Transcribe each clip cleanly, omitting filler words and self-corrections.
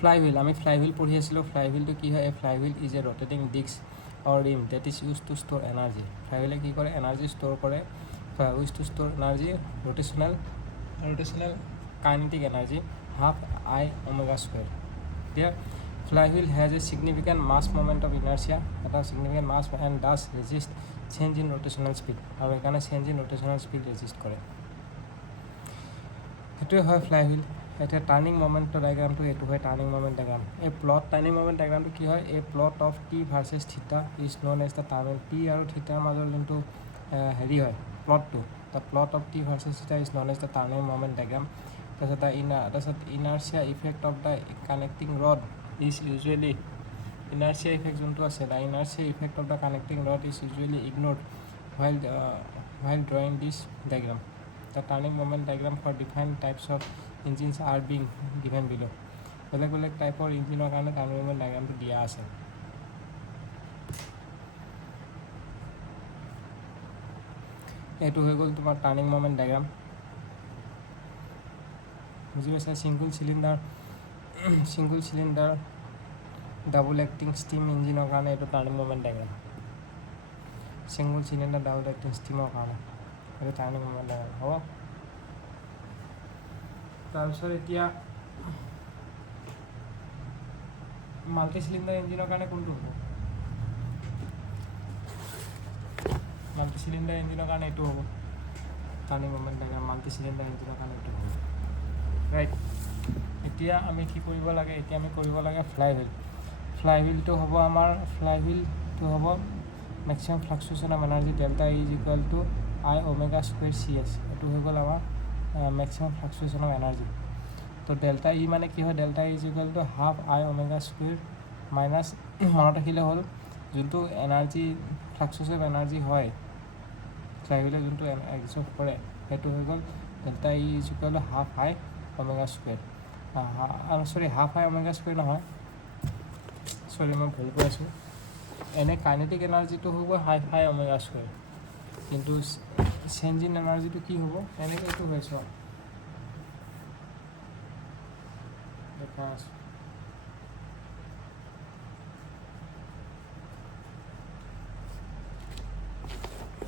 Flywheel, আমি flywheel পঢ়ি আছিলোঁ. Flywheelটো কি হয়? A flywheel is a rotating disc or rim that is used to store energy. Flywheel কি কৰে? Energy store কৰে. Used to store energy, rotational kinetic energy, half I omega square. There, flywheel has a significant mass moment of inertia, significant mass, and thus resist change in rotational speed. আৰু সেইকাৰণে change in rotational speed resist কৰে. সেইটোৱে হয় flywheel. এতিয়া turning মমেণ্টৰ ডায়েগ্ৰামটো এইটো হয় turning moment diagram. এই প্লট টাৰ্ণিং মমেণ্ট ডায়েগ্ৰামটো কি হয়? এই plot of T versus theta is known as the turning. T আৰু থিটাৰ মাজৰ যোনটো হেৰি হয় প্লটটো, the plot of T versus theta is known as the turning moment diagram. তাৰপিছত inertia effect of the connecting rod is usually, inertia effect যোনটো আছে, the inertia effect of the connecting rod is usually ignored while drawing this diagram. The turning moment diagram for different types of engines are being given below. বেলেগ টাইপৰ ইঞ্জিনৰ কাৰণে turning moment ডায়েগ্ৰামটো দিয়া আছে. এইটো হৈ গ'ল তোমাৰ টাৰ্ণিং মমেণ্ট ডায়েগ্ৰাম. বুজি পাইছা? Single cylinder double acting steam ইঞ্জিনৰ কাৰণে এইটো turning moment diagram. Single cylinder double acting ষ্টিমৰ কাৰণে এইটো টাৰ্ণিং মমেণ্ট ডায়েগ্ৰাম হ'ব. তাৰপিছত এতিয়া মাল্টি চিলিণ্ডাৰ ইঞ্জিনৰ কাৰণে কোনটো হ'ব? মাল্টি চিলিণ্ডাৰ ইঞ্জিনৰ কাৰণে এইটো হ'ব turning moment diagram. Multi cylinder ইঞ্জিনৰ কাৰণে এইটো হ'ব. ৰাইট, এতিয়া আমি কি কৰিব লাগে? এতিয়া আমি কৰিব লাগে ফ্লাইহুইল. ফ্লাইহুইলটো হ'ব আমাৰ, ফ্লাইহুইলটো হ'ব maximum fluctuation of energy delta is equal to I omega square C S. এইটো হৈ গ'ল আমাৰ মেক্সিমাম ফ্লাকচুৱেশ্যন অফ এনাৰ্জি. তো ডেল্টা ই মানে কি হয়? Delta is equal to half I omega square minus, মনত ৰাখিলে হ'ল যোনটো এনাৰ্জি ফ্লাকচুৱেশ্যন অফ এনাৰ্জি হয় ফ্লাইহুইলে যোনটো এক্সপ্ৰেছ কৰে সেইটো হৈ গ'ল delta E is equal to half I omega square. Half I omega square নহয়, মই ভুল কৈ আছোঁ. এনে কাইনেটিক এনাৰ্জিটো হ'ব হাফ আই ওমেগা স্কুৱেৰ, কিন্তু চেঞ্জ ইন এনাৰ্জিটো কি হ'ব? এনেকৈ এইটো হৈ চাওক, দেখা আছোঁ.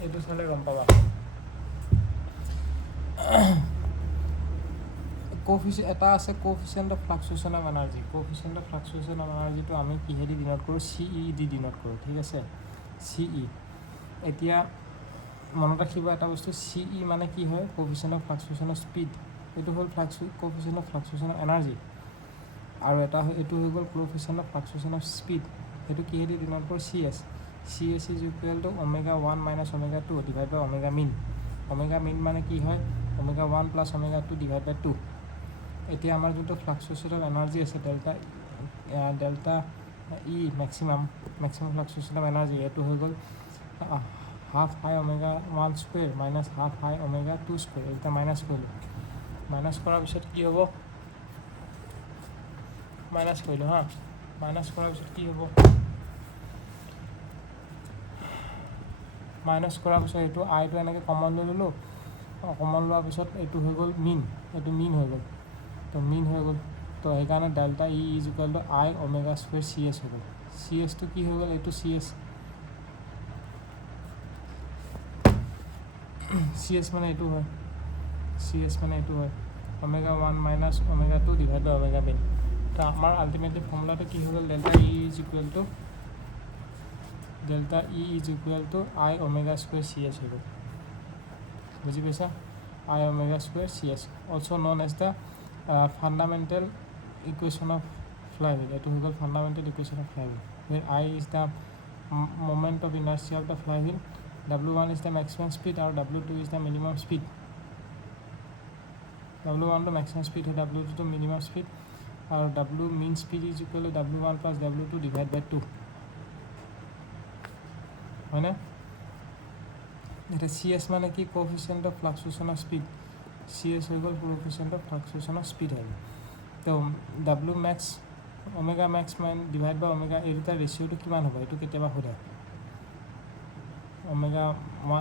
এইটো চালে গম পাবা. এটা আছে coefficient of fluctuation of energy. Coefficient of fluctuation of এনাৰ্জিটো আমি কিহেদি ডিন'ট কৰোঁ? চি ই দি ডিন'ট কৰোঁ. ঠিক আছে, চি ই. এতিয়া মনত ৰাখিব এটা বস্তু, চি ই মানে কি হয়? Coefficient of fluctuation of speed. এইটো হ'ল coefficient of fluctuation of energy, আৰু এইটো হৈ গ'ল coefficient of fluctuation of speed. সেইটো কিহেদি ডিন'ট কৰোঁ? C S. C S is equal to omega 1 minus omega 2 divide by omega mean. Omega mean মানে কি হয়? Omega 1 plus omega 2 divide by 2. এতিয়া আমাৰ যোনটো ফ্লাকচুৱেশ্যন অফ এনাৰ্জি আছে delta E maximum fluctuation of energy, এইটো হৈ গ'ল half I omega 1 square minus half I omega 2 square. এতিয়া মাইনাছ কৰিলোঁ, মাইনাছ কৰাৰ পিছত কি হ'ব? মাইনাছ কৰিলোঁ হা, মাইনাছ কৰাৰ পিছত কি হ'ব? মাইনাছ কৰাৰ পিছত এইটো আইটো এনেকৈ কমন লৈ ল'লোঁ. কমন লোৱাৰ পিছত এইটো হৈ গ'ল মিন, এইটো মিন হৈ গ'ল. তো মিন হৈ গ'ল, তো সেইকাৰণে delta E is equal to I omega square C S হৈ গ'ল. চি এছটো কি হৈ গ'ল? এইটো চি এছ মানে এইটো হয়, চি এছ মানে এইটো হয় omega 1 minus omega 2 divide by omega mean. তো আমাৰ আল্টিমেটলি ফৰ্মুলাটো কি হৈ গ'ল? Delta E is equal to I omega square C S হৈ গ'ল. বুজি পাইছা? I omega square C S, also' known as the fundamental equation of flywheel. এইটো হৈ গ'ল fundamental equation of flywheel. I is the moment of inertia of the flywheel, W1 is the maximum speed আৰু W2 is the minimum speed. W1 to maximum speed হয়, W2 to minimum speed, আৰু W mean speed is equal to W1 plus W2 divide by 2 হয়নে? এতিয়া C S মানে কি? Coefficient of fluctuation of speed. C S হৈ গ'ল coefficient of fluctuation of speed হৈ গ'ল. তো W max omega max divide by omega, এই দুটা ৰেচিঅ'টো কিমান হ'ব? এইটো কেতিয়াবা সোধে। ওমেগা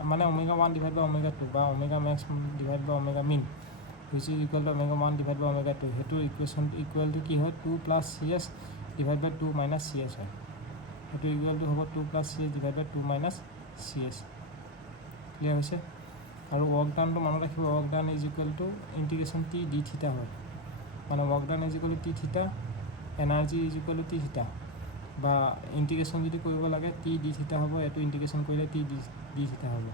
মানে ওমেগা 1 ডিভাইড বাই ওমেগা 2 বা omega max divide by omega min, which is equal to omega 1 divided by omega 2 সেইটো ইকুৱেশ্যন ইকুৱেল টু কি হয় 2 plus cs divided by 2 minus cs হয় সেইটো ইকুৱেল টু হ'ব 2 plus cs divided by 2 minus cs clear হৈছে আৰু work ডানটো মনত ৰাখিব work done is equal to integration T D theta হয় মানে work done is equal to T theta energy is equal to T theta বা integration যদি কৰিব লাগে টি ডি থিটা হ'ব এইটো ইণ্টিগ্ৰেশ্যন কৰিলে টি ডি থিটা হ'ব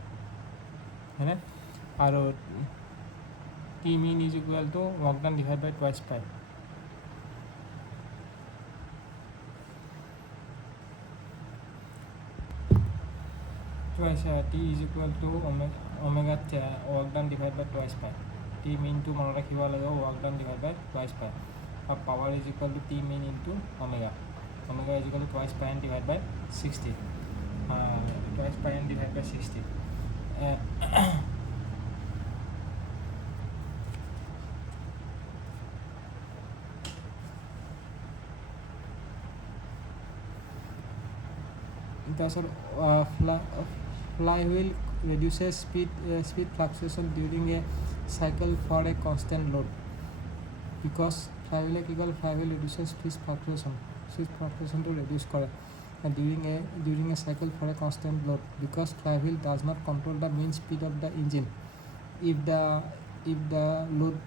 হয়নে আৰু T mean is equal to work done divide by twice pi T is equal to omega work done divide by twice pi T মিনটো মনত ৰাখিব লাগিব work done divide by twice pi আৰু power is equal to T mean into omega is equal to twice pi n divided by 60 twice pi n divided by 60 flywheel reduces speed fluctuation during a cycle for a constant load because flywheel reduces speed fluctuation to reduce current and during a cycle for a constant load because flywheel does not control the mean speed of the engine if the load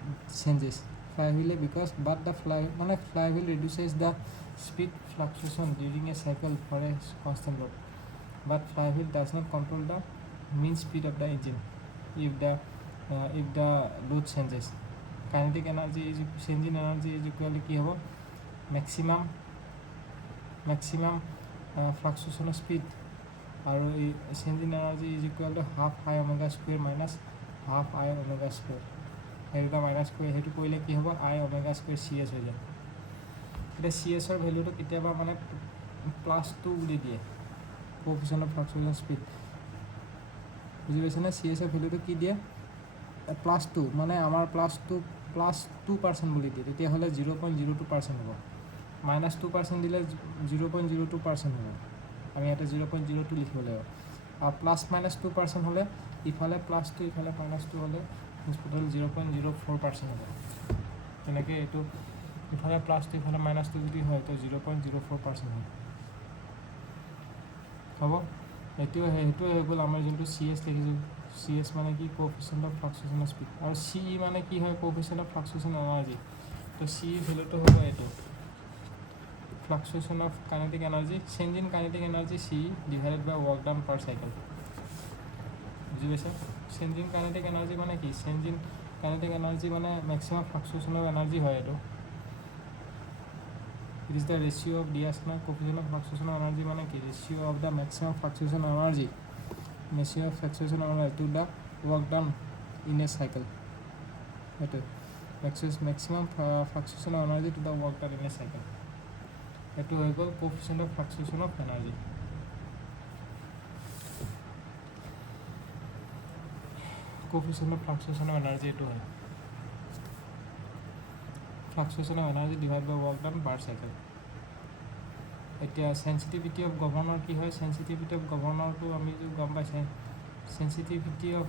changes flywheel because but the flywheel reduces the speed fluctuation during a cycle for a constant load but flywheel does not control the mean speed of the engine if the load changes kinetic energy is changing energy is equal to ki hobo maximum fluctuation speed আৰু changing energy is equal to half I omega square minus half I omega square এটা minus কৰি হেতু কৰিলে কি হ'ব I omega square cs হৈ যায় এটা cs ৰ ভ্যালুটো কেতিয়াবা মানে +2 বুলি দিয়ে coefficient of fluctuation speed বুজি পাইছে না cs ৰ ভ্যালুটো কি দিয়ে +2 মানে আমাৰ +2% বুলি দিয়ে তেতিয়া হলে 0.02% হ'ব -2% দিলে 0.02% হ'ব আমি এটা 0.02 লিখিব লাগিব আৰু +-2% হলে ইফালে +2 ইফালে -2 হলে টোটাল 0.04% হ'ব তেনেকৈ এইটো ইফালে +2 ইফালে -2 যদি হয় তো 0.04% হ'ব এইটো হৈ গ'ল আমাৰ যোনটো CS লিখিছোঁ CS মানে কি কোএফিচিয়েন্ট অফ ফ্লাকচুৱেশ্যন স্পীড আৰু CE মানে কি হয় কোএফিচিয়েন্ট অফ ফ্লাকচুৱেশ্যন এনাৰ্জি তো CE ভ্যালুটো হ'ব এইটো fluctuation of kinetic energy change in kinetic energy C divided by work done per cycle বুজি পাইছে change in kinetic energy মানে কি change in kinetic energy মানে maximum fluctuation of energy হয় এটো it is the ratio of ds না coefficient of fluctuation of energy মানে কি ratio of the maximum fluctuation of energy to the work done in a cycle এটো maximum fluctuation of energy to the work done in a cycle এটো হৈ গ'ল coefficient of fluctuation of energy coefficient of fluctuation of energy এটো হয় fluctuation of energy divided by work done per cycle এতিয়া sensitivity of governor কি হয় sensitivity of governor তো আমি যে গম পাইছে sensitivity of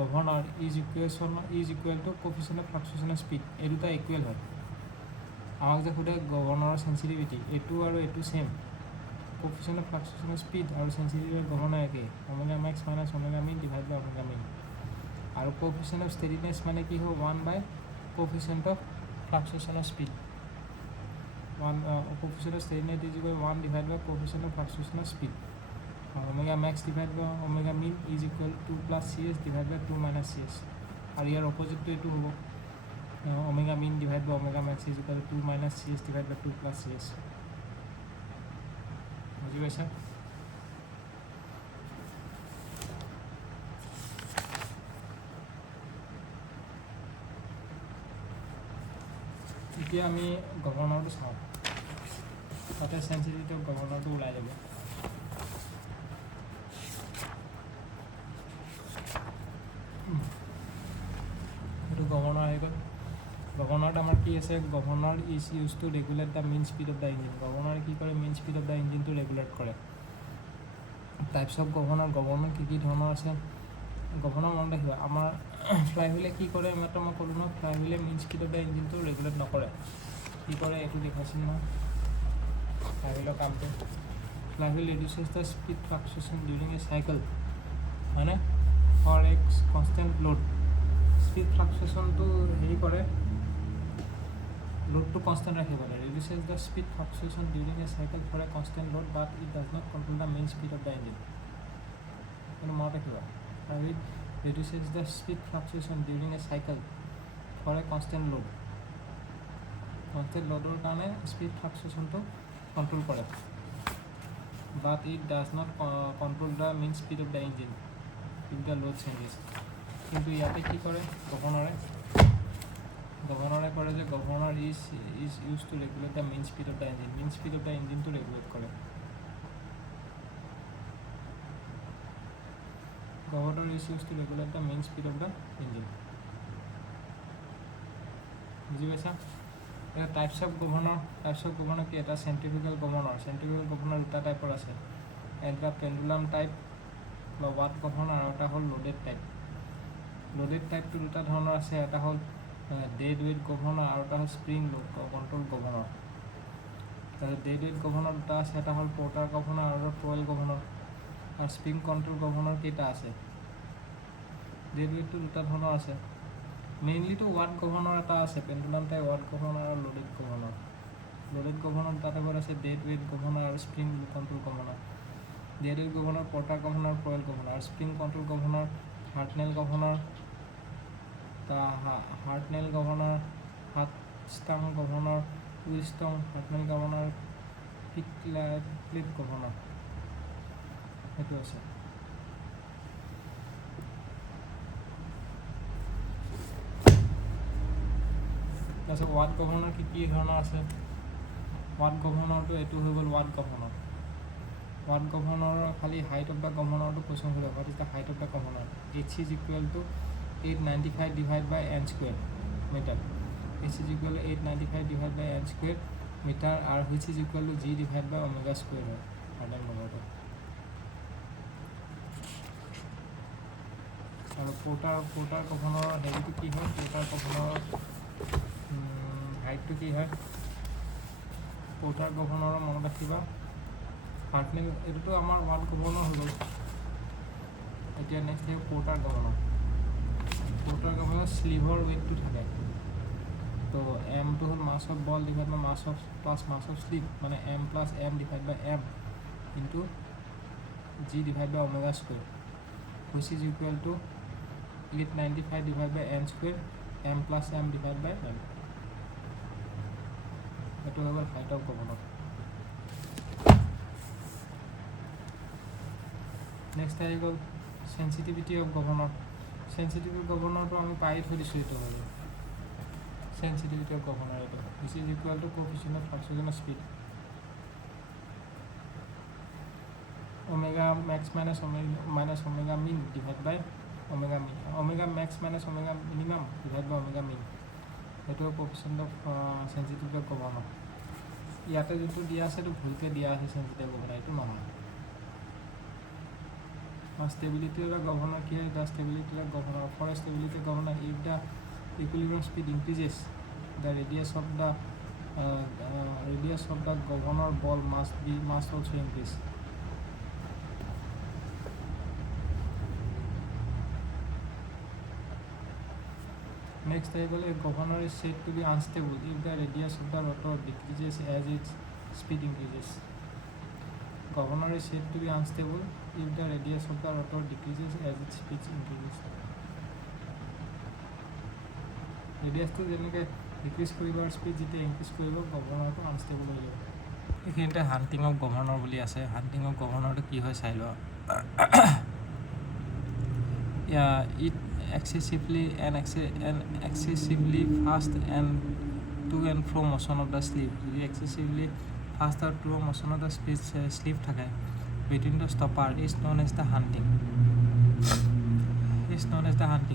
governor is equal to coefficient of fluctuation of speed এই দুটা ইকুৱেল হয় আমাক যে খুদে গভৰ্ণৰৰ সেনসিটিভিটি এটু আৰু এটু same coefficient of fluctuation speed আৰু সেনসিটিভিটি অফ গভৰ্ণৰ একে omega max minus omega mean divide by omega mean আৰু কোএফিচিয়েন্ট অফ স্টেডিনেস মানে কি হ'ব 1 by coefficient of fluctuation speed 1 coefficient of steadiness is equal 1 divide by coefficient of fluctuation speed omega max divide by omega mean is equal 2 plus cs divide by 2 minus cs আৰু ইয়াৰ অপোজিটটো এটু হ'ব omega mean divided by omega max is equal to 2 minus cs divided by 2 plus cs বুঝি পাইছা এতিয়া আমি গভৰ্ণৰটো চাওঁ তাতে sensitivity of গভৰ্ণৰটো ওলাই যাব এইটো গভৰ্ণৰ আহি গ'ল গভৰ্ণৰ আমাৰ কি আছে governor is use to regulate the mean speed of the engine governor কি কৰে মিন স্পীড অফ দ্য ইঞ্জিনটো ৰেগুলেট কৰে টাইপছ অফ গভৰ্ণৰ কি ধৰণৰ আছে গভৰ্ণৰ মনত ৰাখিবা আমাৰ ফ্লাই হুইলে কি কৰে মাত্ৰ মই ক'লোঁ নহয় ফ্লাই হুইলে মেইন স্পীড অফ দ্য ইঞ্জিনটো ৰেগুলেট নকৰে কি কৰে এইটো দেখাইছিল নহয় ফ্লাই হুইলৰ কামটো flywheel reduces the speed fluctuation during a cycle হয়নে for a constant load speed ফ্লাকচুৱেশ্যনটো হেৰি কৰে লোডটো কনষ্টেণ্ট ৰাখিব লাগে reduces the speed fluctuation during a cycle for a constant load but it does not control the main speed of the engine কিন্তু মনত ৰাখিবা আৰু it reduces the speed fluctuation during a cycle for a constant load. Constant loadৰ কাৰণে speed fluctuationটো control কৰে but it does not control the mean speed of the engine if the load changes. কিন্তু ইয়াতে কি কৰে গভৰ্ণৰে কৰে যে governor is used to regulate the mean speed of the engine. mean speed of the engine to regulate কৰে Governor is used to regulate the main speed of the engine. বুজি পাইছা এটা টাইপছ অফ গভৰ্ণৰ কি এটা চেণ্ট্ৰিফিউগেল governor দুটা টাইপৰ আছে এটা পেণ্ডুলাম টাইপ বা ৱাট গভৰ্ণৰ আৰু এটা হ'ল লোডেড টাইপটো দুটা ধৰণৰ আছে এটা হ'ল ডেড ৱেইট গভৰ্ণৰ আৰু এটা হ'ল স্প্ৰিং কণ্ট্ৰল গভৰ্ণৰ তাৰপিছত ডেড ৱেইট গভৰ্ণৰ দুটা আছে এটা হ'ল পৰ্টাৰ গভৰ্ণৰ আৰু ট্ৰয়েল গভৰ্ণৰ আৰু স্প্ৰিং কণ্ট্ৰল গভৰ্ণৰ কেইটা আছে ডেড ৱেইটটো দুটা ধৰণৰ আছে মেইনলিটো ৱাট গভৰ্ণৰ এটা আছে পেণ্ডুলাম টাইপ ৱাট গভৰ্ণৰ আৰু লোডেড গভৰ্ণৰ দুটা টাইপত আছে ডেড ৱেইট গভৰ্ণৰ আৰু spring control governor dead weight governor Porter governor Proell governor আৰু spring control governor Hartnell governor হাৰ্টষ্টাং governor Wilson Hartnell governor plate governor সেইটো আছে তাৰপিছত ৱাট গভৰ্ণৰ কি ধৰণৰ আছে ৱাট গভৰ্ণৰটো এইটো হৈ গ'ল ৱাট গভৰ্ণৰৰ খালি হাইট অফ দ্য গভৰ্ণৰটো কুৱেশ্যন হৈ what is the height of the governor h is equal to 895 divided by n square meter h is equal to 895 divided by n square meter আৰু which is equal to g divided by omega square হয় harden নম্বৰটো আৰু porter গভৰ্ণৰৰ হেৰিটো কি হয় porter গভৰ্ণৰৰ হাইটটো কি হয় পৰ্টাৰ গভৰ্ণৰৰ মনত ৰাখিবা হাৰ্টনেল এইটোতো আমাৰ ৱাট গভৰ্ণৰ হৈ গ'ল এতিয়া নেক্সট আহিব পৰ্টাৰ গভৰ্ণৰ স্লিভৰ ৱেইটটো থাকে তো এমটো হ'ল mass of ball divide by mass of sleeve মানে M plus M divide by M into G divide by omega square which is equal to 895 divided by n square m plus m divided by m এইটো হৈ গ'ল height of governor next আহি গ'ল চেঞ্চিটিভিটি of গভৰ্ণৰটো আমি পাই থৈ দিছোঁ এইটো হৈ গ'ল চেঞ্চিটিভিটি অফ গভৰ্ণৰ এইটো which is equal to coefficient of fluctuation of speed omega max minus omega min divided by omega max minus omega minimum divided by omega min এইটো coefficient of sensitivity of governor ইয়াতে যোনটো দিয়া আছে এইটো ভুলকৈ দিয়া আছে sensitivity গভৰ্ণৰ এইটো নহয় stability of the governor here the stability of the governor for stability of the governor if the equilibrium speed increases the radius of the governor ball must also increase next table a governor is said to be unstable if the radius of the rotor decreases as its speed increases governor is said to be unstable if the radius of the rotor decreases as its speed increases. Radius to যেনেকৈ decrease কৰিব আৰু speed যেতিয়া increase কৰিব গভৰ্ণৰটো unstable হৈ যাব এইখিনিতে hunting of governor বুলি আছে হাণ্টিং অফ গভৰ্ণৰটো কি হয় চাই লোৱা it excessively fast and to and fro motion of the sleeve যদি excessively fast or to motion of the sleeve থাকে between the stopper is known as the hunting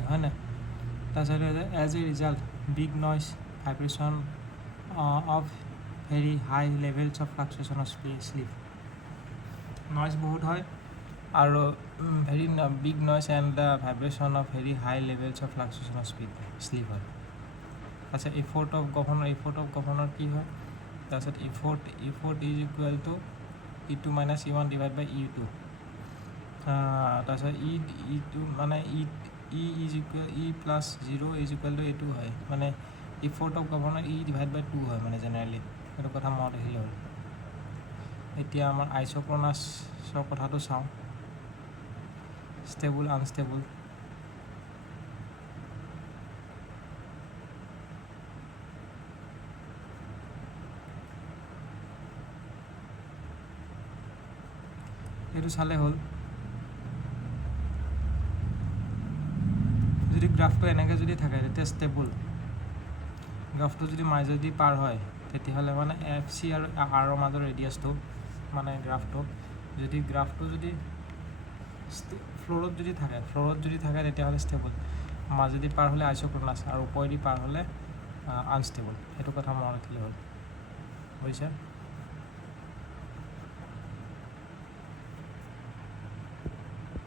হয় না তাৰপিছত as a result big noise vibration of very high levels of fluctuation of sleeve noise বহুত হয় আৰু very big noise and the vibration of very high levels of fluctuation of slip হয়। তাৰপিছত effort of governor কি হয়? তাৰপিছত effort is equal to E2 minus E1 divide by E2। তাৰপিছত E2 মানে E is equal E plus 0 is equal to A2 হয়, মানে effort of governor E divide by 2 হয় মানে জেনেৰেলি, সেইটো কথা মনত ৰাখিলে হ'ল। এতিয়া আমাৰ আইচ'ক্ৰনাছৰ কথাটো চাওঁ, ষ্টেবল আনষ্টেবল। এইটো চালে হ'ল। যদি গ্ৰাফটো এনেকৈ যদি থাকে তেতিয়া ষ্টেবল। গ্ৰাফটো যদি মাজেদি পাৰ হয় তেতিয়াহ'লে মানে FC আৰু R'ৰ মাজৰ ৰেডিয়াছটো মানে গ্ৰাফটো যদি ফ্ল'ৰত যদি থাকে তেতিয়াহ'লে ষ্টেবল, মাজেদি পাৰ হ'লে আইচ'ক্ৰনাছ আৰু ওপৰেদি পাৰ হ'লে আনষ্টেবল। সেইটো কথা মনত ৰাখিলে হ'ল, বুজিছে?